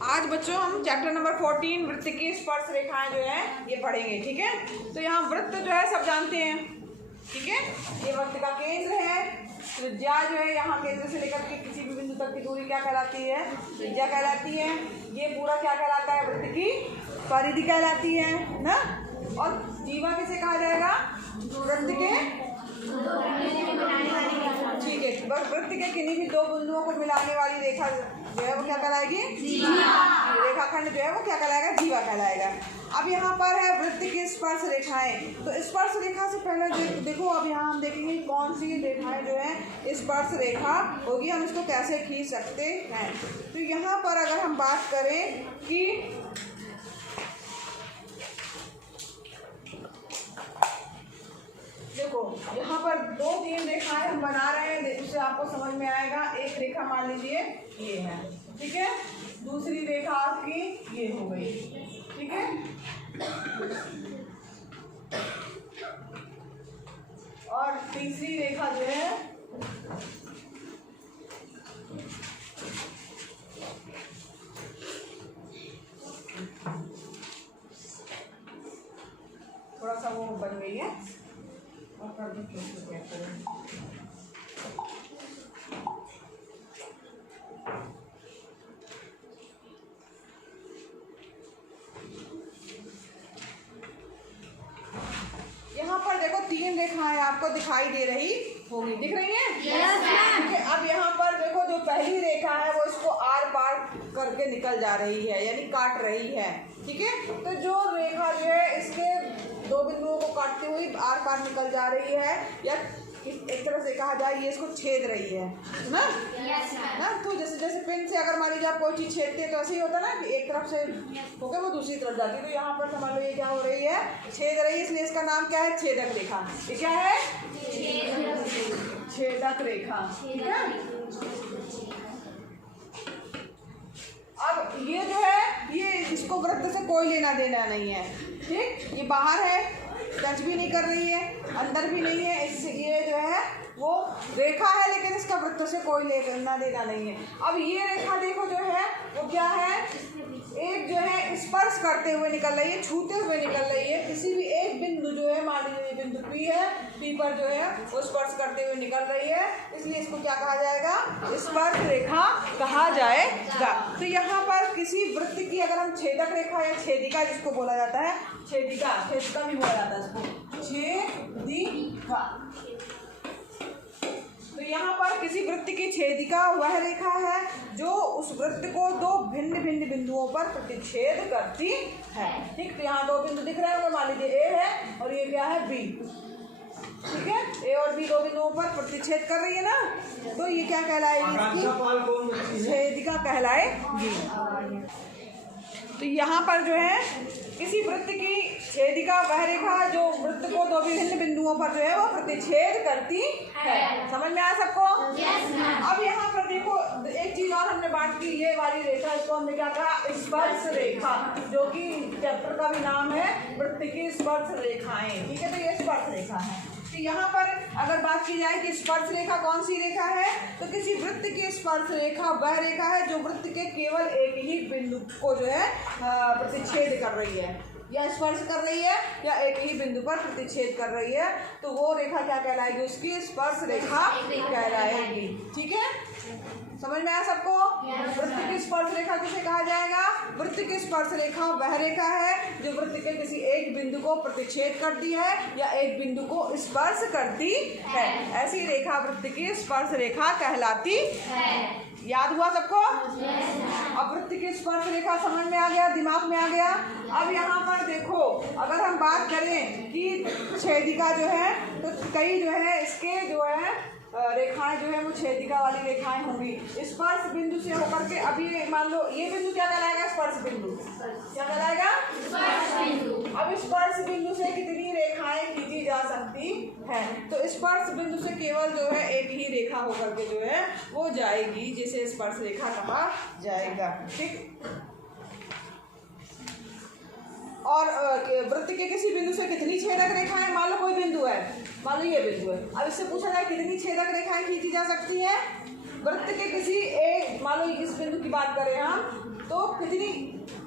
आज बच्चों हम चैप्टर नंबर 14 वृत्त की स्पर्श रेखाएं जो है ये पढ़ेंगे। ठीक है, तो यहाँ वृत्त जो है सब जानते हैं। ठीक है, ये वृत्त का केंद्र है। त्रिज्या जो है यहाँ केंद्र से लेकर के किसी भी बिंदु तक की दूरी क्या कहलाती है? त्रिज्या कहलाती है। ये पूरा क्या कहलाता है? वृत्त की परिधि कहलाती है ना। और जीवा किसे कहा जाएगा? वृत्त के, ठीक है, वृत्त के किन्हीं भी दो बिंदुओं को मिलाने वाली रेखा जो है वो क्या कहलाएगी? रेखाखंड जो है वो क्या कहलाएगा? जीवा कहलाएगा। अब यहाँ पर है वृत्त की स्पर्श रेखाएं। तो स्पर्श रेखा से पहले देखो, अब यहाँ हम देखेंगे कौन सी रेखाएं जो है स्पर्श रेखा होगी, हम इसको कैसे खींच सकते हैं। तो यहाँ पर अगर हम बात करें कि देखो यहाँ पर 2-3 रेखाएं हम बना रहे हैं, उससे आपको समझ में आएगा। एक रेखा मान लीजिए ये है, ठीक है, दूसरी रेखा आपकी ये हो गई, ठीक है, और तीसरी रेखा जो है थोड़ा सा वो बन गई है और कर दो यहाँ पर देखो 3 रेखाएं आपको दिखाई दे रही होगी, दिख रही हैं? Yes, ठीक है, अब यहाँ पर देखो जो पहली रेखा है वो इसको आर पार करके निकल जा रही है, यानी काट रही है। ठीक है, तो जो रेखा जो है इसके 2 बिंदुओं को काटती हुई आर पार निकल जा रही है, या एक तरह से कहा जाए ये इसको छेद रही है ना। yes, ना, तो जैसे जैसे पेन से अगर मान लीजिए आप कोई चीज़ छेदते हैं तो ऐसे ही होता है ना कि एक तरफ से होकर वो दूसरी तरफ जाती है। तो यहाँ पर समझ लो ये क्या हो रही है? छेद रही है, इसलिए इसका नाम क्या है? छेदक रेखा। ये क्या है? छेदक रेखा। ठीक है, अब ये जो है ये इसको वृत्त से कोई लेना देना नहीं है। ठीक, ये बाहर है, टच भी नहीं कर रही है, अंदर भी नहीं है, इससे ये जो है वो रेखा है, लेकिन इसका वृत्त से कोई लेना देना नहीं है। अब ये रेखा देखो जो है वो क्या है? एक जो है स्पर्श करते हुए निकल रही है, छूते हुए निकल रही है। किसी भी एक बिंदु जो है, मान लीजिए बिंदु P है, P पर जो है वो स्पर्श करते हुए निकल रही है, इसलिए इसको क्या कहा जाएगा? स्पर्श रेखा कहा जाएगा। तो यहाँ पर किसी वृत्त की अगर हम छेदक रेखा या छेदिका जिसको बोला जाता है, छेदिका भी बोला जाता है इसको, छेदिका। तो यहाँ पर किसी वृत्त की छेदिका वह रेखा है जो उस वृत्त को 2 भिन्न भिन्न बिंदुओं पर प्रतिच्छेद करती है। ठीक, तो यहाँ 2 बिंदु दिख रहे हैं, मान लीजिए A है और ये क्या है? B। ठीक है, A और B 2 बिंदुओं पर प्रतिच्छेद कर रही है ना, तो ये क्या कहलाएगी? इसकी छेदिका कहलाएगी। तो यहाँ पर जो है किसी वृत्त की छेदिका वह रेखा जो वृत्त को 2 विभिन्न बिंदुओं पर जो है वो प्रतिच्छेद करती है। समझ में आया सबको? yes, अब यहाँ पर देखो एक चीज और हमने बात की, ये वाली रेखा इसको हमने क्या कहा? स्पर्श रेखा, जो कि चैप्टर का भी नाम है वृत्त की स्पर्श रेखाएं। ठीक है, तो ये स्पर्श रेखा है। तो यहाँ पर अगर बात की जाए कि स्पर्श रेखा कौन सी रेखा है, तो किसी वृत्त की स्पर्श रेखा वह रेखा है जो वृत्त के केवल एक ही बिंदु को जो है प्रतिच्छेद कर रही है, या स्पर्श कर रही है, या एक ही बिंदु पर प्रतिच्छेद कर रही है। तो वो रेखा क्या कहलाएगी? उसकी स्पर्श रेखा कहलाएगी। ठीक है, समझ में आया सबको? वृत्त की स्पर्श रेखा किसे कहा जाएगा? वृत्त की स्पर्श रेखा वह रेखा है जो वृत्त के किसी एक बिंदु को प्रतिच्छेद करती है या एक बिंदु को स्पर्श करती है। ऐसी रेखा वृत्त की स्पर्श रेखा कहलाती है। याद हुआ सबको? अब वृत्त की स्पर्श रेखा समझ में आ गया, दिमाग में आ गया। अब यहाँ पर देखो, अगर हम बात करें कि छेदिका जो है, तो कई जो है इसके जो है रेखाएं जो है वो छेदिका वाली रेखाएं होंगी। स्पर्श बिंदु से होकर के, अभी मान लो ये बिंदु क्या कहलाएगा? स्पर्श बिंदु। क्या कहलाएगा? स्पर्श बिंदु। अब स्पर्श बिंदु से कितनी रेखाएं खींची जा सकती है? तो स्पर्श बिंदु से केवल जो है एक ही रेखा होकर के जो है वो जाएगी, जिसे स्पर्श रेखा कहा जाएगा। ठीक, और वृत्त के किसी बिंदु से कितनी छेदक रेखाएं? मान लो कोई बिंदु है, मान लो ये बिंदु है, अब इससे पूछा जाए कितनी छेदक रेखाएं खींची जा सकती है? वृत्त के किसी एक, मान लो इस बिंदु की बात करें हम, तो कितनी,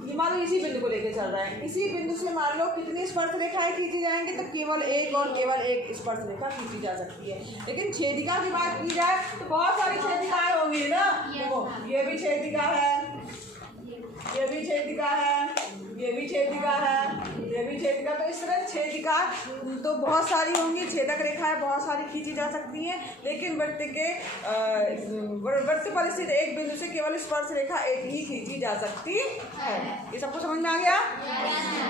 ये मान लो इसी बिंदु को लेके चल रहा है, इसी बिंदु से मान लो कितनी स्पर्श रेखाएं खींची जाएंगी, तो केवल एक और केवल एक स्पर्श रेखा खींची जा सकती है। लेकिन छेदिका की बात की जाए तो बहुत सारी छेदिकाएं होंगी ना। देखो ये भी छेदिका है, ये भी छेदिका है, ये भी छेदिका है, ये भी छेदिका। तो इस तरह छेदिका तो बहुत सारी होंगी, छेदक रेखाएं बहुत सारी खींची जा सकती हैं। लेकिन वृत्त पर स्थित एक बिंदु से केवल स्पर्श रेखा एक ही खींची जा सकती है। ये सबको समझ में आ गया?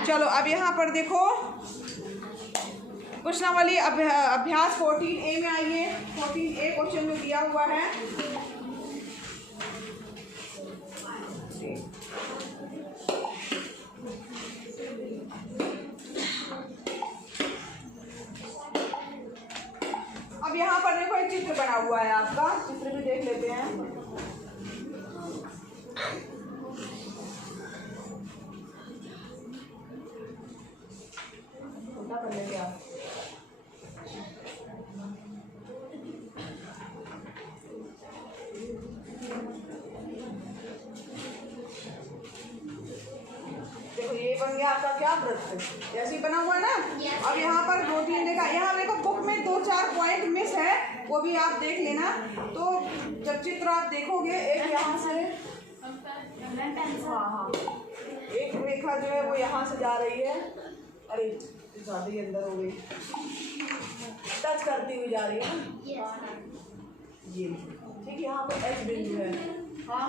चलो अब यहाँ पर देखो प्रश्नावली अभ्यास 14A में आइए। 14A क्वेश्चन में दिया हुआ है। अब यहाँ पर देखो एक चित्र बना हुआ है आपका, चित्र भी देख लेते हैं। उल्टा कर लेंगे आप। देखो ये बन गया आपका क्या, वृत्त जैसे बना हुआ ना। अब यहाँ पर 2-3 देखा, यहाँ देखो बुक में 2-4 पॉइंट मिस है, वो भी आप देख लेना। तो जब चित्र आप देखोगे, एक यहाँ से, हाँ एक रेखा जो है वो यहाँ से जा रही है, अरे ज़्यादा ही अंदर हो गई, टच करती हुई जा रही है ये, ठीक। यहाँ पर एच बिंदु है, हाँ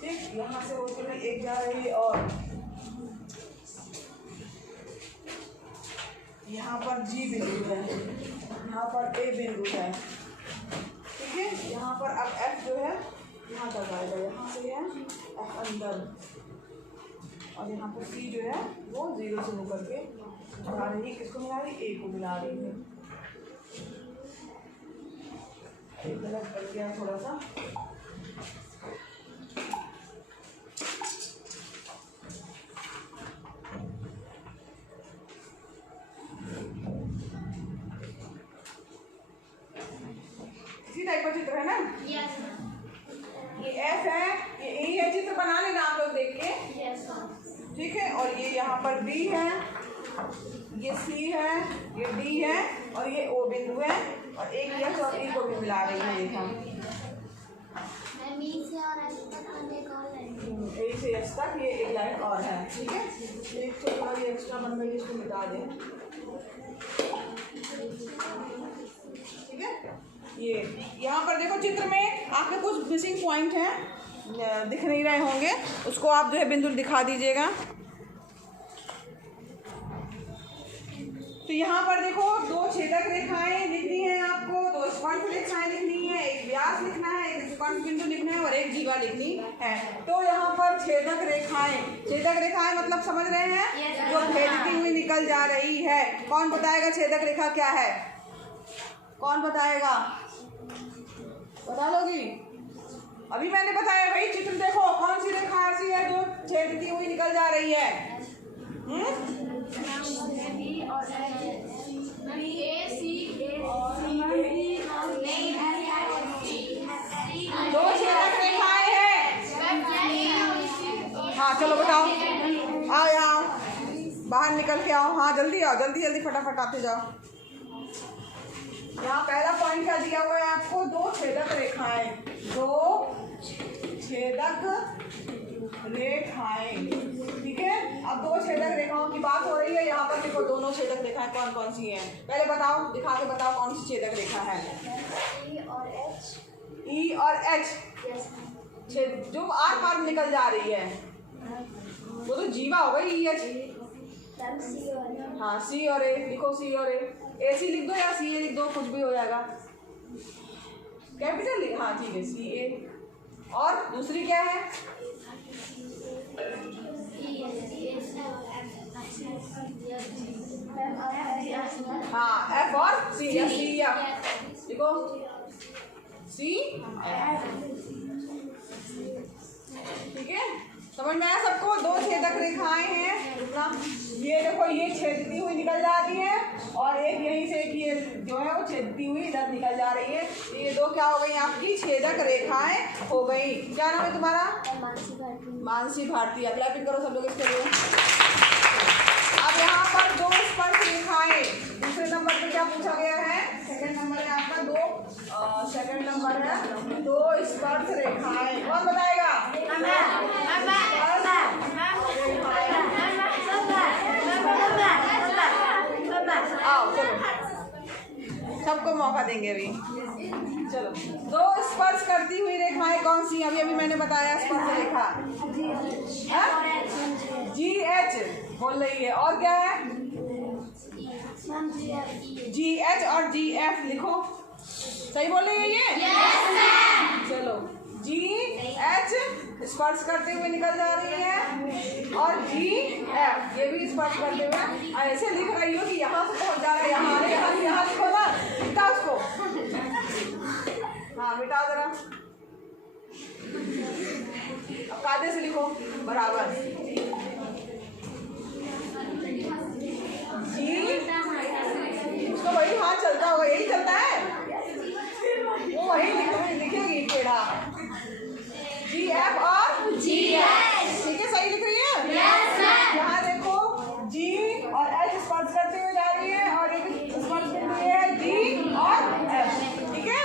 ठीक। यहाँ से होते हुए एक जा रही है और यहाँ पर जी बिंदु है, यहाँ पर ए बिंदु है, ठीक है। यहाँ पर अब एफ जो है यहाँ तक आएगा, यहाँ से है एफ अंदर, और यहाँ पर सी जो है वो 0 से होकर के मिला रही है। किसको मिला रही? ए को मिला रही है। गलत कर गया थोड़ा सा। इसी टाइप का चित्र है ना? ये एफ है, ये ए है, चित्र बना लेना आप लोग देख के, ठीक है। और ये यहाँ पर बी है, ये सी है, ये डी है, और ये ओ बिंदु है, और एक एच और ई को भी मिला रही है रेखा। ए से एच तक ये एक लाइन और है, ठीक है। एक तो थोड़ा ये एक्स्ट्रा बन गई, इसको मिटा दें, ठीक है। ये यहाँ पर देखो चित्र में आपके कुछ मिसिंग पॉइंट हैं, दिख नहीं रहे होंगे, उसको आप जो है बिंदु दिखा दीजिएगा। तो यहाँ पर देखो 2 छेदक रेखाएं लिखनी है आपको, 2 स्पर्श रेखाएं लिखनी है, एक व्यास लिखना है, एक स्पर्श बिंदु लिखना है, और एक जीवा लिखनी है। तो यहाँ पर छेदक रेखाएं मतलब समझ रहे हैं, जो भेदती हुई निकल जा रही है। कौन बताएगा छेदक रेखा क्या है? कौन बताएगा? बता लोगी? अभी मैंने बताया भाई, चित्र देखो, कौन सी रेखा ऐसी है जो छेदती हुई निकल जा रही है? दो छेदक रेखाएं हैं। हाँ चलो बताओ, आओ यहाँ बाहर निकल के आओ, हाँ जल्दी आओ, जल्दी जल्दी फटाफट आते जाओ। यहाँ पहला पॉइंट क्या दिया हुआ है आपको? 2 छेदक रेखाएं, 2 छेदक रेखाएं, ठीक है। अब 2 छेदक रेखाओं की बात हो रही है। यहाँ पर देखो दोनों छेदक रेखाएं कौन कौन सी हैं, पहले बताओ, दिखा के बताओ कौन सी छेदक रेखा है? ई और एच, जो आर पार निकल जा रही है वो तो जीवा हो गई, ई एच। हाँ सी और ए लिखो, सी और ए सी लिख दो या सी ए लिख दो, कुछ भी हो जाएगा। कैपिटल लिखा, हाँ ठीक है, सी ए। और दूसरी क्या है? हाँ एफ और सी, या सी एफ लिखो, सी एफ, ठीक है। समझ में आया सबको? 2 छेदक रेखाएं हैं, ये देखो ये छेदती हुई निकल जाती है और एक यहीं से एक ये जो है वो छेदती हुई इधर निकल जा रही है। ये दो क्या हो गई आपकी छेदक रेखाएं हो गई। क्या नाम है तुम्हारा? मानसी भारती। क्लैपिंग करो सब लोग इसके लिए। अब यहाँ पर दो स्पर्श रेखाएं, दूसरे नंबर पे क्या पूछा गया है? सेकंड नंबर है आपका सेकंड नंबर है दो स्पर्श रेखाएं। कौन बताएगा? आओ चलो सबको मौका देंगे अभी। चलो दो स्पर्श करती हुई रेखाएं कौन सी? अभी अभी मैंने बताया स्पर्श रेखा GH बोल रही है। और क्या है? GH और GF लिखो। सही बोल रही है ये? चलो GH स्पर्श करते हुए निकल जा रही है और GF ये भी स्पर्श करते हुए। ऐसे लिख रही हो कि यहाँ से पहुँच जा रहा है यहाँ लिखो ना, मिटा उसको। हाँ मिटाओ जरा, अब कायदे से लिखो बराबर। उसको वही हाथ चलता होगा, यही चलता है वो वही लिखेगी टेढ़ा। GF और GH ठीक है, सही लिख रही है। यहाँ देखो G और H स्पर्श करते हुए जा रही है और एक स्पर्श करती है G और F। ठीक है,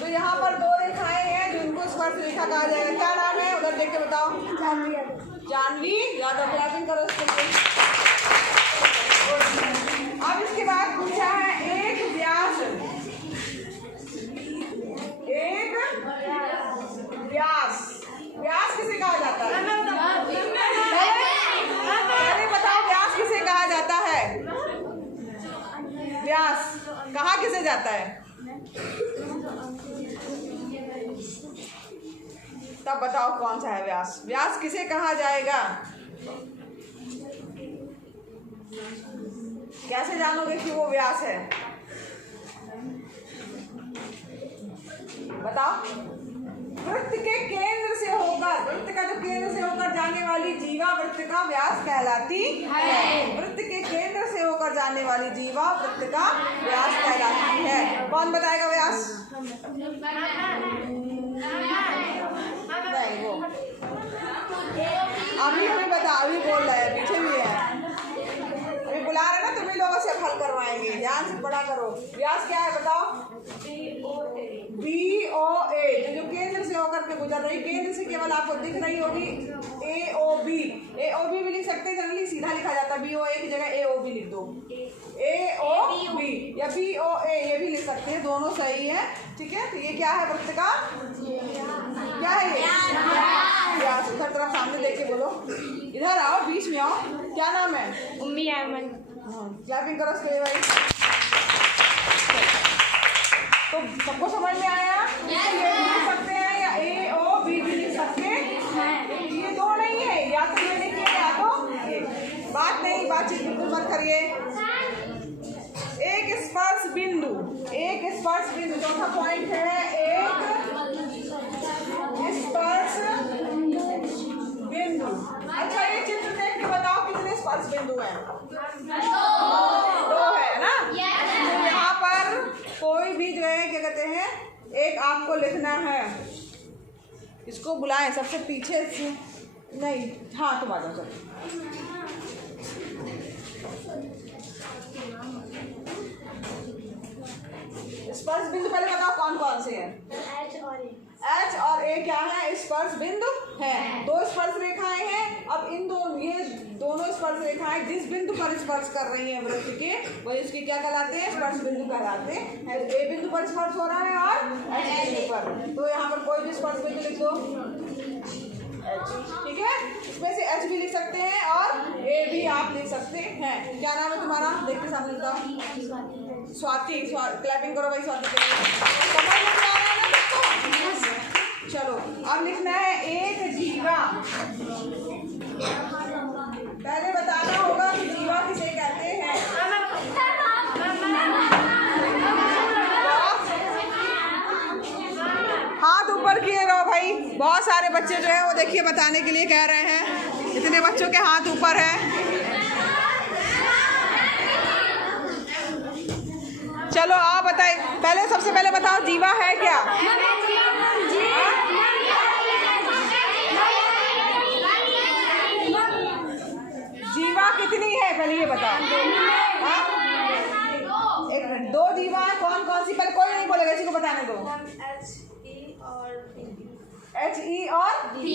तो यहाँ पर दो रेखाएं हैं जिनको स्पर्श रेखा कहा जाएगा। क्या नाम है? उधर देख के बताओ। जानवी। ज्यादा क्लैपिंग करो इसके लिए। अब इसके बाद पूछा है एक व्यास किसे कहा जाता है? पहले बताओ व्यास किसे कहा जाता है? व्यास कहा किसे जाता है? तब बताओ कौन सा है व्यास? व्यास किसे कहा जाएगा? कैसे जानोगे कि वो व्यास है? बताओ। वृत्त के केंद्र से होकर, वृत्त का जो केंद्र से होकर जाने वाली जीवा वृत्त का व्यास कहलाती है। वृत्त के केंद्र से होकर जाने वाली जीवा वृत्त का व्यास कहलाती है। कौन बताएगा व्यास? नहीं वो अभी हमें बता, अभी बोल रहा है, पीछे भी है, अभी बुला रहे ना, तुम्हें लोगों से हल करवाएंगे। ध्यान से पढ़ा करो। व्यास क्या है बताओ? BOA जो केंद्र से होकर के गुजर रही, केंद्र से केवल आपको दिख रही होगी AOB भी लिख सकते हैं, जनरली सीधा लिखा जाता है। BOA की जगह AOB लिख दो। AOB या BOA ये भी लिख सकते हैं, दोनों सही है। ठीक है, तो ये क्या है वृत्त का? क्या है ये? व्यास। उधर तरफ सामने देख के बोलो, इधर आओ, बीच में आओ। क्या नाम है? उम्मी अहमद। क्लैपिंग करो उसके लिए भाई। तो सबको समझ में आया? ये भी लिख सकते हैं या AOB भी लिख सकते हैं। ये दो नहीं है, या तो ये लिखिए या तो ये। बात नहीं, बातचीत बिल्कुल मत करिए। एक स्पर्श बिंदु, एक स्पर्श बिंदु। चौथा पॉइंट है एक स्पर्श बिंदु। अच्छा ये चित्र देख के बताओ कितने स्पर्श बिंदु हैं? दो है ना। तो यहाँ पर कोई भी जो है क्या कहते हैं, एक आपको लिखना है। इसको बुलाएं सबसे पीछे से, नहीं हाँ तुम आ जाओ। चलो स्पर्श बिंदु पहले बताओ कौन कौन से हैं? H और A क्या है? स्पर्श बिंदु है। दो स्पर्श रेखाएं हैं। अब इन दोनों, ये दोनों स्पर्श रेखाएं जिस बिंदु पर स्पर्श कर रही हैं वृत्त के, वही उसके क्या कहलाते हैं? स्पर्श बिंदु कहलाते हैं। A बिंदु पर स्पर्श हो रहा है और H बिंदु पर, तो यहाँ पर कोई भी स्पर्श बिंदु लिख दो H। ठीक है, इसमें से H भी लिख सकते हैं और A भी आप लिख सकते हैं। क्या नाम है तुम्हारा? देखते सामने बताओ। स्वाति। क्लैपिंग करो भाई स्वाति के लिए। चलो अब लिखना है एक जीवा। पहले बताना होगा कि जीवा किसे कहते हैं। हाथ ऊपर किए रहो भाई। बहुत सारे बच्चे जो है वो देखिए बताने के लिए कह रहे हैं। इतने बच्चों के हाथ ऊपर है। चलो आप बताए, पहले सबसे पहले बताओ जीवा है क्या? जीवा कितनी है पहले ये बताओ। एक मिनट, दो जीवा है, कौन कौन सी? पहले कोई नहीं बोलेगा, इसी को बताने दो। H E और D।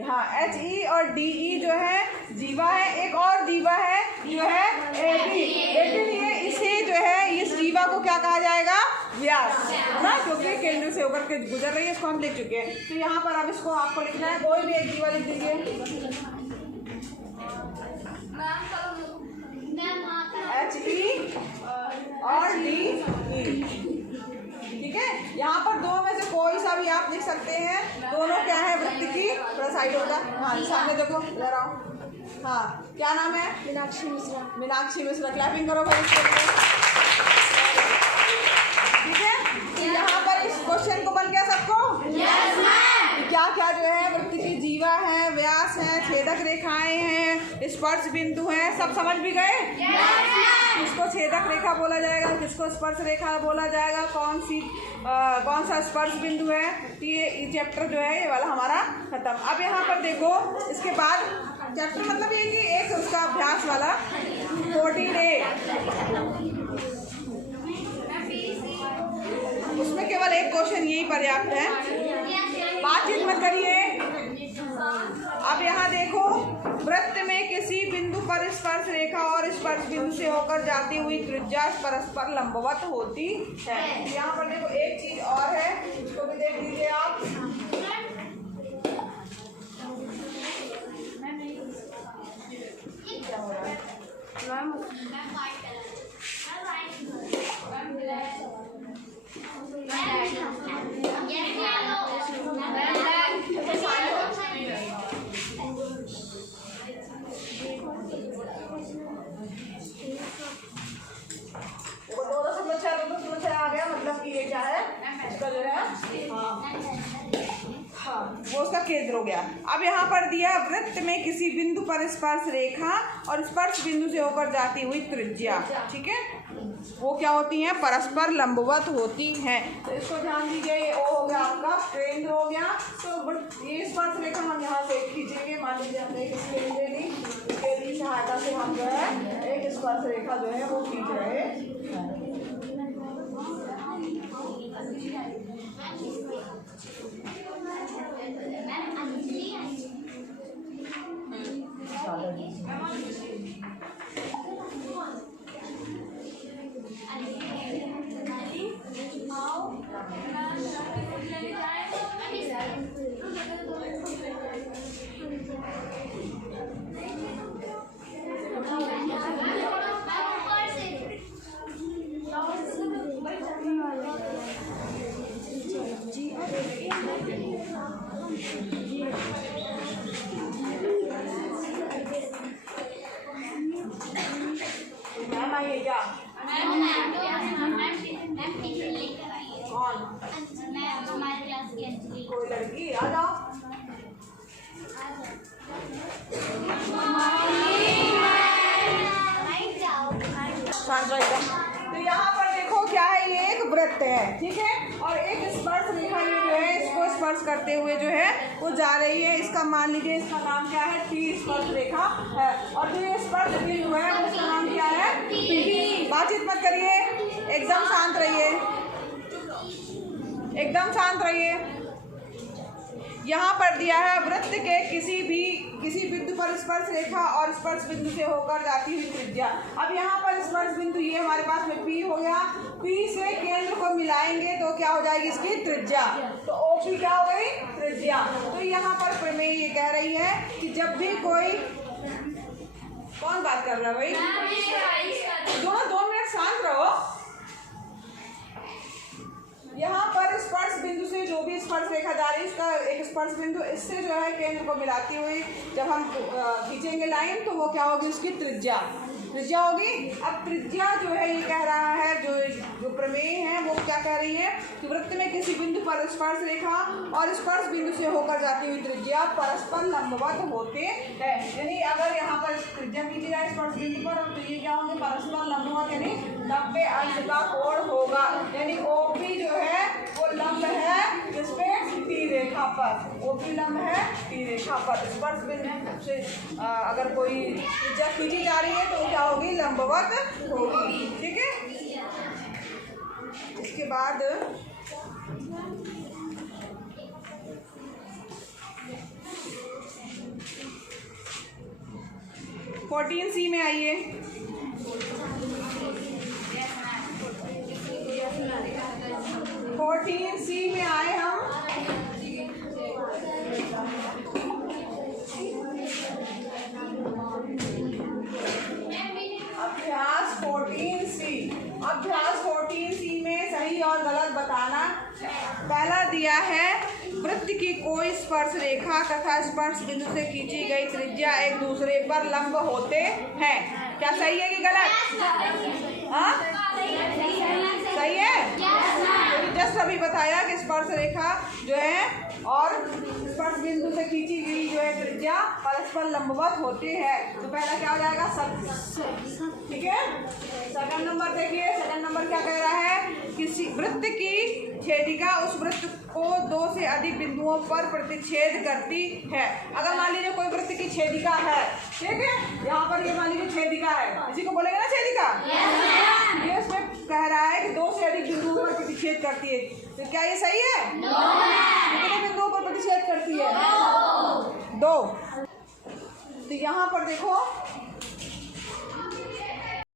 हाँ, H E और D E जो है जीवा है। एक और जीवा है जो है A B, लेकिन ये इसे जो है इस जीवा को क्या कहा जाएगा? व्यास, ना, क्योंकि केंद्र से होकर के गुजर रही है, इसको हम लिख चुके हैं। तो यहाँ पर अब इसको आपको लिखना है, कोई भी एक जीवा लिख दीजिए। H E और D E, ठीक है। यहाँ पर दो में से कोई सा भी आप लिख सकते हैं। दोनों क्या है? वृत्त की साइड होता है। हाँ, सामने देखो, इधर आओ। हाँ, क्या नाम है? मीनाक्षी मिश्रा। मीनाक्षी मिश्रा, क्लैपिंग करो भाई इसके लिए। ठीक है, तो यहाँ पर इस क्वेश्चन को बन गया सबको? Yes ma'am. क्या क्या जो है वृत्त की जीवा है, व्यास है, छेदक रेखाएं हैं, स्पर्श बिंदु हैं, सब समझ भी गए? Yes ma'am. किसको छेदक रेखा बोला जाएगा, किसको स्पर्श रेखा बोला जाएगा, कौन सा स्पर्श बिंदु है, ये चैप्टर जो है ये वाला हमारा खत्म। अब यहाँ पर देखो, इसके बाद चैप्टर मतलब ये कि एक उसका अभ्यास वाला 14A, उसमें केवल एक क्वेश्चन यही पर्याप्त है, बातचीत मत करिए। अब यहाँ देखो, वृत्त में किसी बिंदु पर स्पर्श रेखा और स्पर्श बिंदु से होकर जाती हुई त्रिज्या परस्पर लंबवत होती है। यहाँ पर देखो एक चीज और है, इसको भी देख लीजिए आप। आ गया, मतलब कि ये क्या है, इसका जो है हाँ, वो उसका केंद्र हो गया। अब यहाँ पर दिया, वृत्त में किसी बिंदु पर स्पर्श रेखा और स्पर्श बिंदु से होकर जाती हुई त्रिज्या, ठीक है, वो क्या होती हैं? परस्पर लंबवत होती हैं। तो इसको ध्यान दीजिए, ये ओ हो गया आपका केंद्र हो गया। तो ये स्पर्श रेखा हम यहाँ से खींचेंगे, मान लीजिए हमने एक केंद्र ली, केंद्र की सहायता से हम जो है एक स्पर्श रेखा जो है वो खींच रहे हैं। मैम आइए क्या? कौन? हमारे क्लास की अंजलि। कोई लड़की? आ जाओ। शांत रहो एकदम। तो यहाँ पर देखो क्या है, ये एक वृत्त है, ठीक है, और एक स्पर्श रेखा ये जो है इसको स्पर्श करते हुए जो है वो जा रही है। इसका मान लीजिए, इसका नाम क्या है? T स्पर्श रेखा है। और जो ये स्पर्श बिंदु है उसका नाम क्या है? P। बातचीत मत करिए, एकदम शांत रहिए, एकदम शांत रहिए। यहाँ पर दिया है, वृत्त के किसी बिंदु पर स्पर्श रेखा और स्पर्श बिंदु से होकर जाती हुई त्रिज्या। अब यहाँ पर स्पर्श बिंदु ये हमारे पास में P हो गया, P से केंद्र को मिलाएंगे तो क्या हो जाएगी इसकी त्रिज्या, तो OP क्या हो गई? त्रिज्या। तो यहाँ पर प्रमेय ये कह रही है कि जब भी कोई, कौन बात कर रहा है भाई? दोनों 2 मिनट शांत रहो। यहाँ पर स्पर्श बिंदु से जो भी स्पर्श रेखा जा रही है, इसका एक स्पर्श बिंदु इससे जो है केंद्र को मिलाती हुई जब हम खींचेंगे लाइन तो वो क्या होगी? उसकी त्रिज्या। त्रिज्या होगी। अब त्रिज्या जो है ये कह रहा है, जो प्रमेय है वो क्या कह रही है कि वृत्त में किसी बिंदु पर स्पर्श रेखा और स्पर्श बिंदु से होकर जाती हुई त्रिज्या परस्पर लंबवत होते हैं। यानी अगर यहाँ पर त्रिज्या खींची जाए स्पर्श बिंदु पर, तो ये क्या होंगे, परस्पर लंबवत, यानी 90 अंश का कोण होगा। यानी OP जो है वो लंब है इस पे T रेखा पर, OP लंब है T रेखा पर। स्पर्श बिंदु से अगर कोई त्रिज्या खींची जा रही है तो क्या होगी, लंबवत होगी। ठीक है, इसके बाद C में आइए। 14C में आए हम। अभ्यास 14C में सही और गलत बताना। पहला दिया है, वृत्त की कोई स्पर्श रेखा तथा स्पर्श बिंदु से खींची गई त्रिज्या एक दूसरे पर लंब होते हैं। क्या सही है कि गलत? हाँ, सही है। जस्ट अभी बताया कि स्पर्श रेखा जो है और स्पर्श बिंदु से खींची गई जो है त्रिज्या परस्पर लंबवत होते हैं। तो पहला क्या हो जाएगा, सत्य। ठीक है, सेकंड नंबर देखिए। सेकंड नंबर क्या कह रहा है, किसी वृत्त की छेदिका उस वृत्त को 2 से अधिक बिंदुओं पर प्रतिच्छेद करती है। अगर मान लीजिए कोई वृत्त की छेदिका है, ठीक है, यहाँ पर ये मान लीजिए छेदिका है, इसी को बोलेंगे ना छेदिका। ये उसमें कह रहा है कि 2 से अधिक बिंदुओं पर प्रतिच्छेद करती है। तो क्या ये सही है? कितने बिंदुओं पर प्रतिच्छेद करती है? 2। तो यहाँ पर देखो